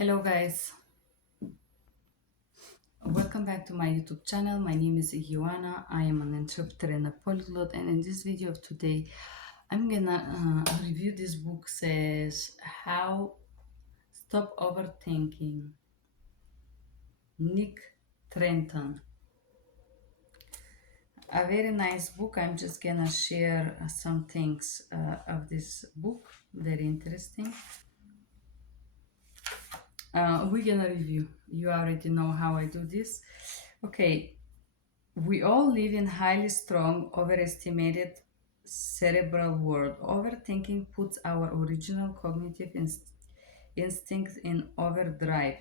Hello guys, welcome back to my YouTube channel. My name is Ioana. I am an interpreter and a polyglot, and in this video of today I'm gonna review this book. Says How Stop Overthinking, Nick Trenton. A very nice book. I'm just gonna share some things of this book, very interesting. We're gonna review. You already know how I do this. Okay, we all live in highly strong, overestimated cerebral world. Overthinking puts our original cognitive instincts in overdrive.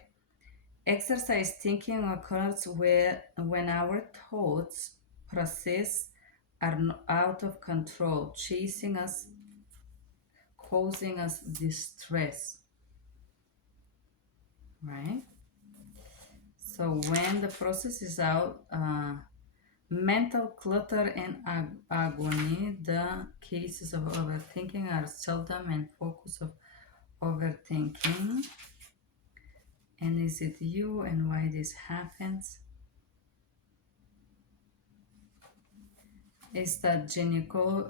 Exercise thinking occurs when our thoughts process are out of control, chasing us, causing us distress. Right? So when the process is out, mental clutter and agony, the cases of overthinking are seldom and focus of overthinking. And is it you and why this happens? Is that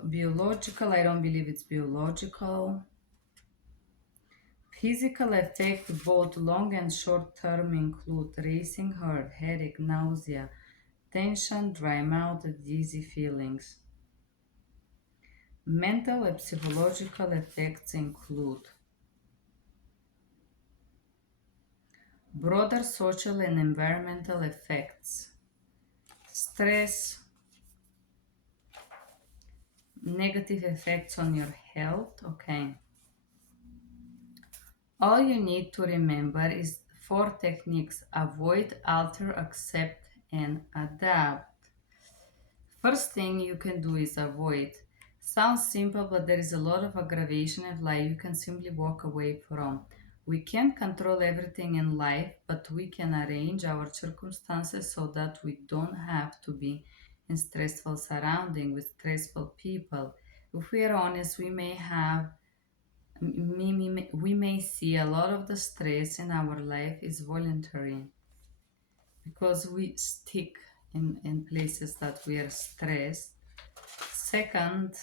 biological? I don't believe it's biological. Physical effects, both long and short term, include racing heart, headache, nausea, tension, dry mouth, dizzy feelings. Mental and psychological effects include broader social and environmental effects, stress, negative effects on your health. Okay. All you need to remember is 4 techniques: avoid, alter, accept, and adapt. First thing you can do is avoid. Sounds simple, but there is a lot of aggravation in life you can simply walk away from. We can't control everything in life, but we can arrange our circumstances so that we don't have to be in stressful surroundings with stressful people. If we are honest, we may see a lot of the stress in our life is voluntary because we stick in places that we are stressed. Second,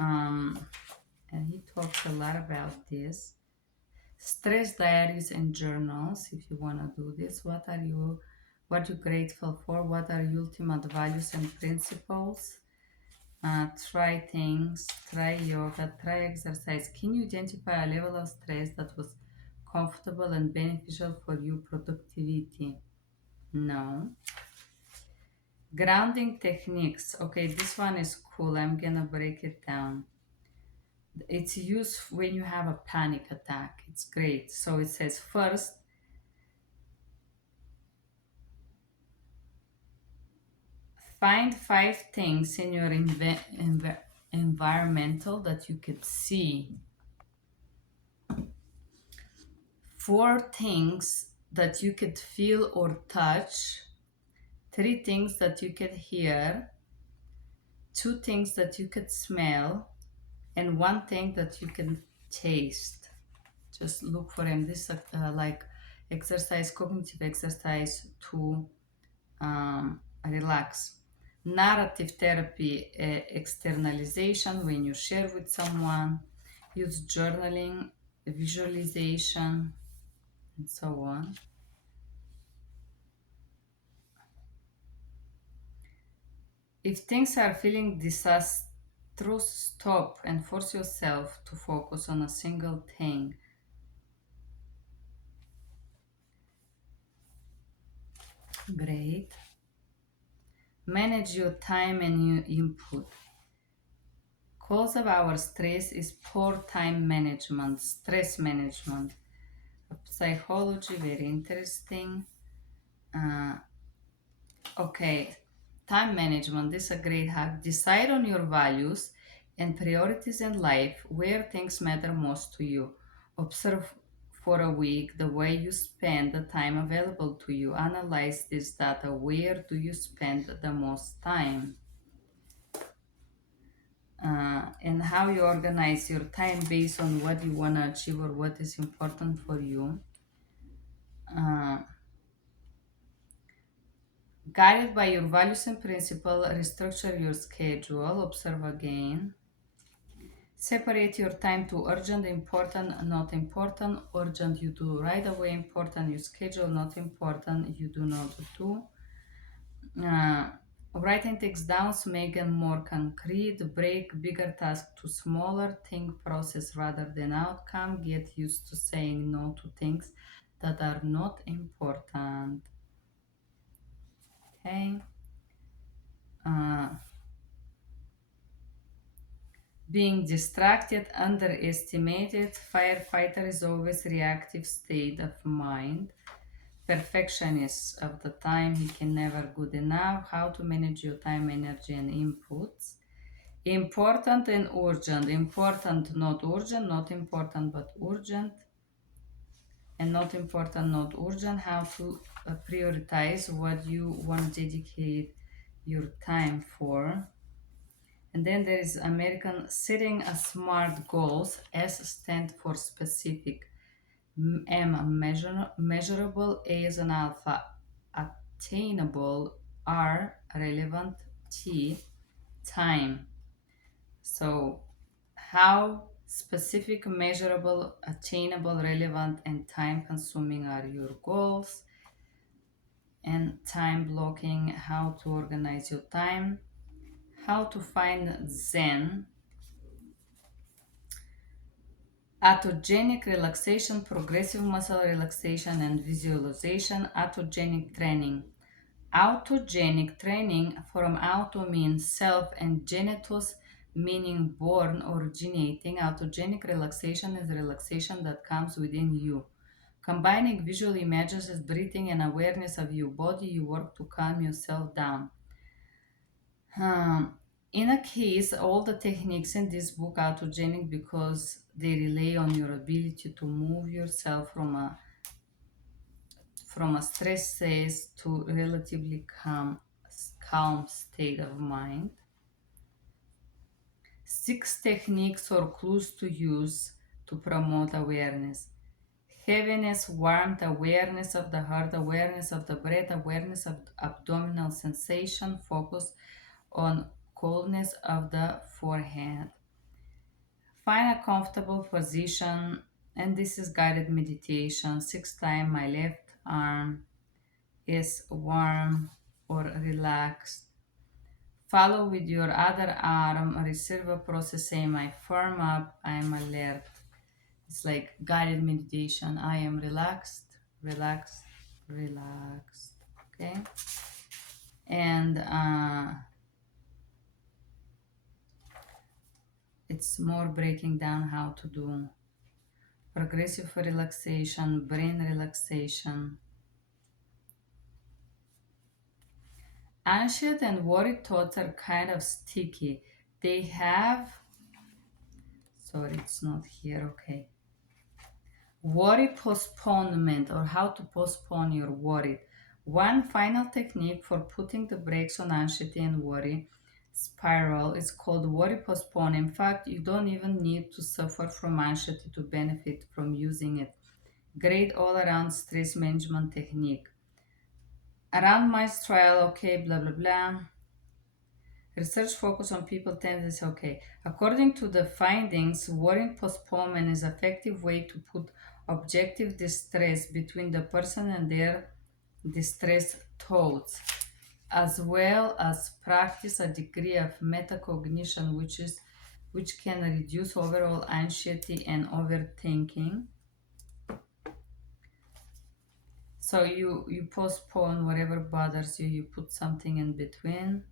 and he talks a lot about this, stress diaries and journals. If you want to do this, what you grateful for? What are your ultimate values and principles? Try things, try yoga, try exercise. Can you identify a level of stress that was comfortable and beneficial for you? Productivity? No. Grounding techniques. Okay, this one is cool. I'm gonna break it down. It's used when you have a panic attack. It's great. So it says first, find 5 things in your environmental that you could see. 4 things that you could feel or touch. 3 things that you could hear. 2 things that you could smell. And 1 thing that you can taste. Just look for them. This is like exercise, cognitive exercise to relax. Narrative therapy, externalization when you share with someone. Use journaling, visualization, and so on. If things are feeling disastrous, stop and force yourself to focus on a single thing. Great. Manage your time and your input. Cause of our stress is poor time management, stress management. Psychology, very interesting. Okay, time management, this is a great hack. Decide on your values and priorities in life, where things matter most to you. Observe for a week the way you spend the time available to you. Analyze this data. Where do you spend the most time? And how you organize your time based on what you want to achieve or what is important for you. Guided by your values and principles, restructure your schedule, observe again. Separate your time to urgent, important, not important. Urgent you do right away, important you schedule, not important you do not do. Uh, Writing things down to make them more concrete, break bigger tasks to smaller, think process rather than outcome, get used to saying no to things that are not important. Okay. Uh, Being distracted, underestimated, firefighter is always reactive state of mind. Perfectionist of the time, he can never good enough. How to manage your time, energy, and inputs. Important and urgent. Important, not urgent, not important, but urgent. And not important, not urgent. How to prioritize what you want to dedicate your time for. And then there is American setting a smart goals. S stand for specific. M measurable. A is an alpha. Attainable. R relevant. T time. So how specific, measurable, attainable, relevant, and time consuming are your goals? And time blocking, how to organize your time, how to find Zen. Autogenic relaxation, progressive muscle relaxation, and visualization. Autogenic training. Autogenic training, from auto means self and genitus meaning born, originating. Autogenic relaxation is relaxation that comes within you. Combining visual images with breathing and awareness of your body, you work to calm yourself down. Um, in a case, all the techniques in this book are autogenic because they rely on your ability to move yourself from a stress state to relatively calm state of mind. 6 techniques or clues to use to promote awareness. Heaviness, warmth, awareness of the heart, awareness of the breath, awareness of abdominal sensation, focus on coldness of the forehead. Find a comfortable position, and this is guided meditation. 6 times my left arm is warm or relaxed. Follow with your other arm, receive a process, saying, I firm up, I am alert. It's like guided meditation. I am relaxed, relaxed, relaxed. Okay? And it's more breaking down how to do progressive relaxation, brain relaxation. Anxious and worried thoughts are kind of sticky. They have, sorry, it's not here, okay. Worry postponement, or how to postpone your worry. One final technique for putting the brakes on anxiety and worry spiral is called worry postpone. In fact, you don't even need to suffer from anxiety to benefit from using it. Great all around stress management technique. Around my trial, okay, blah blah blah. Research focus on people tendencies, okay. According to the findings, worrying postponement is an effective way to put objective distress between the person and their distressed thoughts, as well as practice a degree of metacognition, which can reduce overall anxiety and overthinking. So you postpone whatever bothers you, you put something in between.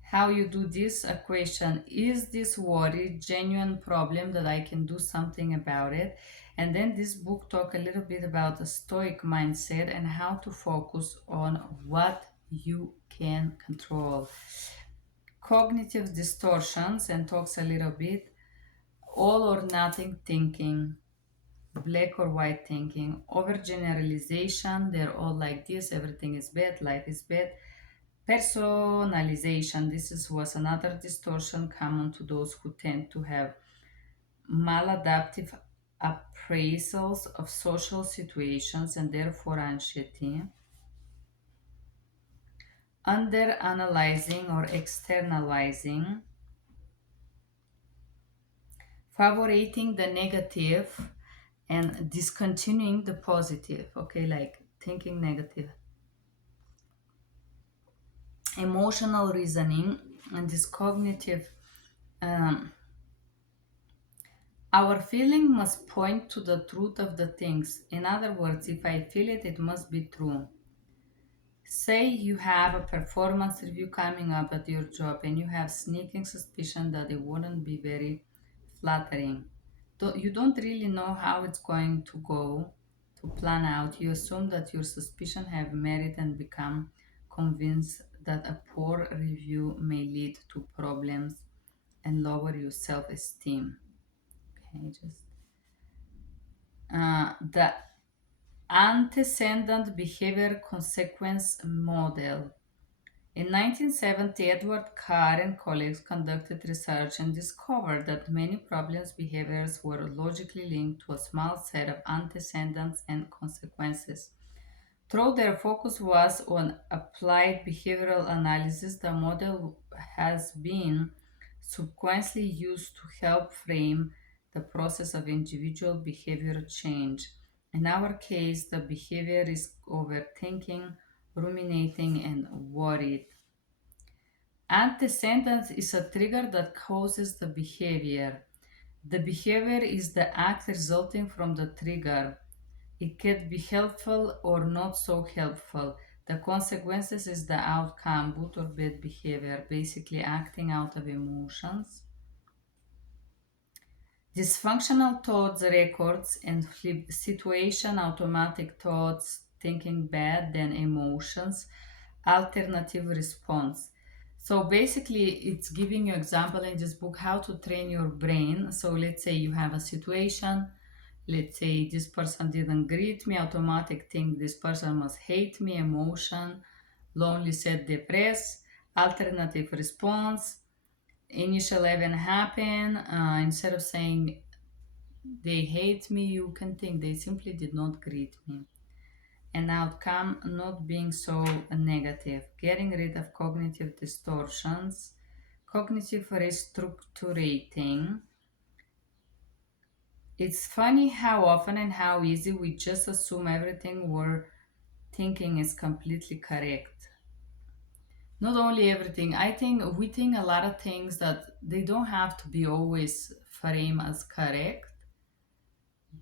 How you do this? A question: is this worry genuine problem that I can do something about it? And then this book talk a little bit about the stoic mindset and how to focus on what you can control. Cognitive distortions, and talks a little bit all or nothing thinking, black or white thinking, overgeneralization, they're all like this, everything is bad, life is bad. Personalization, was another distortion common to those who tend to have maladaptive appraisals of social situations and therefore anxiety. under analyzing or externalizing, favoring the negative and discontinuing the positive. Okay, like thinking negative. Emotional reasoning and this cognitive. Um, our feeling must point to the truth of the things. In other words, if I feel it, it must be true. Say you have a performance review coming up at your job and you have sneaking suspicion that it wouldn't be very flattering. You don't really know how it's going to go to plan out. You assume that your suspicion have merit and become convinced that a poor review may lead to problems and lower your self-esteem. Okay, just the antecedent behavior consequence model. In 1970, Edward Carr and colleagues conducted research and discovered that many problems behaviors were logically linked to a small set of antecedents and consequences. Though their focus was on applied behavioral analysis, the model has been subsequently used to help frame the process of individual behavior change. In our case, the behavior is overthinking, ruminating, and worried. Antecedent is a trigger that causes the behavior. The behavior is the act resulting from the trigger. It can be helpful or not so helpful. The consequences is the outcome, good or bad behavior, basically acting out of emotions. Dysfunctional thoughts records and flip situation automatic thoughts, thinking bad, then emotions, alternative response. So basically it's giving you example in this book how to train your brain. So let's say you have a situation, let's say this person didn't greet me, automatic think this person must hate me, emotion, lonely, sad, depressed, alternative response, initial event happen, instead of saying they hate me, you can think they simply did not greet me. An outcome not being so negative, getting rid of cognitive distortions, cognitive restructuring. It's funny how often and how easy we just assume everything we're thinking is completely correct. Not only everything, I think we think a lot of things that they don't have to be always framed as correct,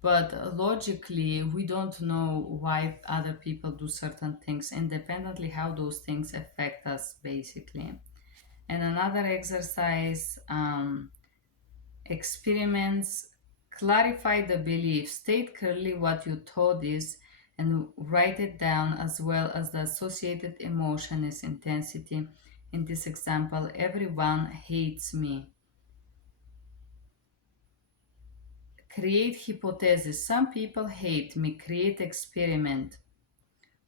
but logically we don't know why other people do certain things independently how those things affect us basically. And another exercise, experiments, clarify the belief, state clearly what your thought is and write it down as well as the associated emotion is intensity. In this example, everyone hates me. Create hypothesis, some people hate me. Create experiment,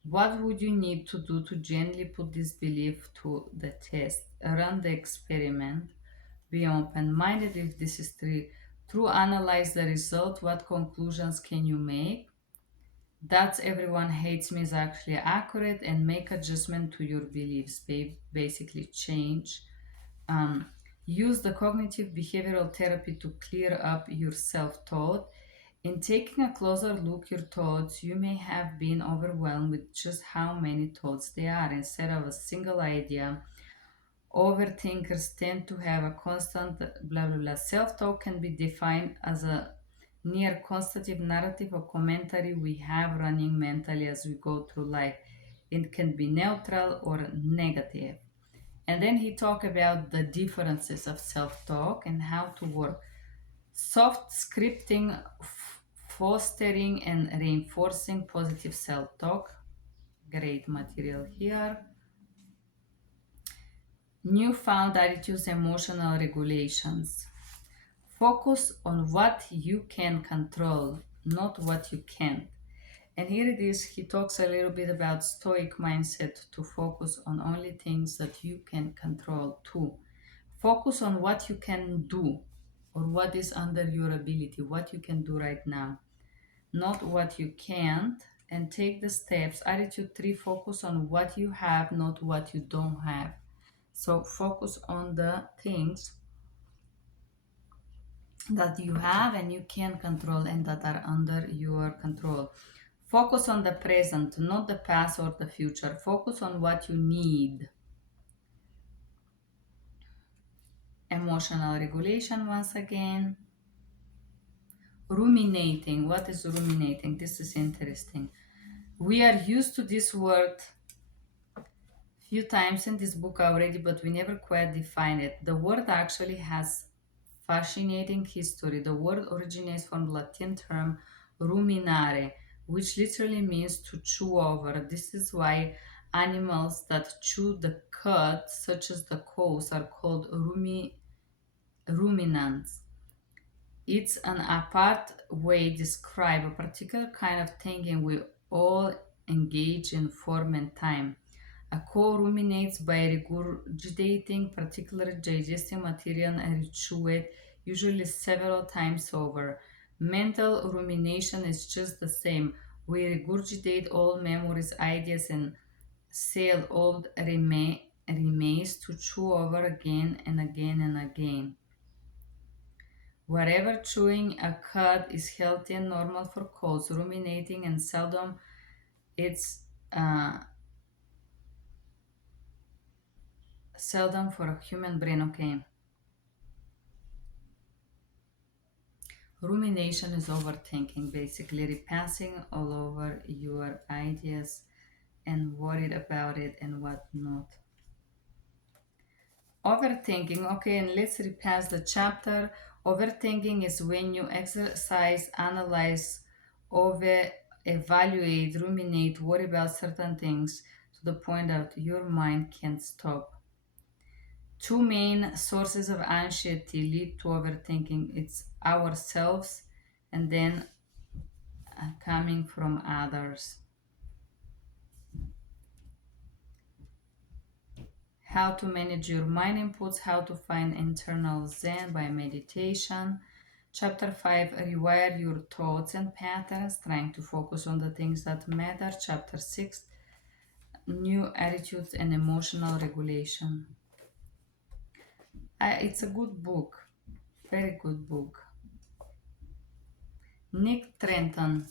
what would you need to do to gently put this belief to the test? Run the experiment. Be open minded if this is true. Analyze the result. What conclusions can you make? That's everyone hates me is actually accurate and make adjustment to your beliefs. Basically, change. Um, Use the cognitive behavioral therapy to clear up your self thought. In taking a closer look your thoughts, you may have been overwhelmed with just how many thoughts there are instead of a single idea. Overthinkers tend to have a constant blah blah blah. Self-talk can be defined as a near constative narrative or commentary we have running mentally as we go through life. It can be neutral or negative. And then he talked about the differences of self-talk and how to work. Soft scripting, fostering and reinforcing positive self-talk. Great material here. Newfound attitudes, emotional regulations. Focus on what you can control, not what you can't. And here it is, he talks a little bit about stoic mindset to focus on only things that you can control too. Focus on what you can do or what is under your ability, what you can do right now, not what you can't. and take the steps. Attitude 3, focus on what you have, not what you don't have. So focus on the things that you have and you can control and that are under your control. Focus on the present, not the past or the future. Focus on what you need. Emotional regulation, once again. Ruminating. What is ruminating? This is interesting. We are used to this word few times in this book already, but we never quite define it. The word actually has fascinating history. The word originates from the Latin term ruminare, which literally means to chew over. This is why animals that chew the cud, such as the cows, are called ruminants. It's an apart way describe a particular kind of thinking we all engage in form and time. A cow ruminates by regurgitating particular digestive material and chew it, usually several times over. Mental rumination is just the same. We regurgitate old memories, ideas, and sell old remains to chew over again and again and again. Wherever chewing a cud is healthy and normal for cows, ruminating and it's uh, seldom for a human brain. Okay. Rumination is overthinking, basically repassing all over your ideas and worried about it and whatnot. Overthinking, okay, and let's repass the chapter. Overthinking is when you exercise, analyze, over evaluate, ruminate, worry about certain things to the point that your mind can't stop. Two main sources of anxiety lead to overthinking. It's ourselves and then coming from others. How to manage your mind inputs, how to find internal zen by meditation. Chapter 5, rewire your thoughts and patterns, trying to focus on the things that matter. Chapter 6, new attitudes and emotional regulation. It's a good book, very good book. Nick Trenton,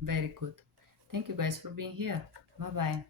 very good. Thank you guys for being here. Bye bye.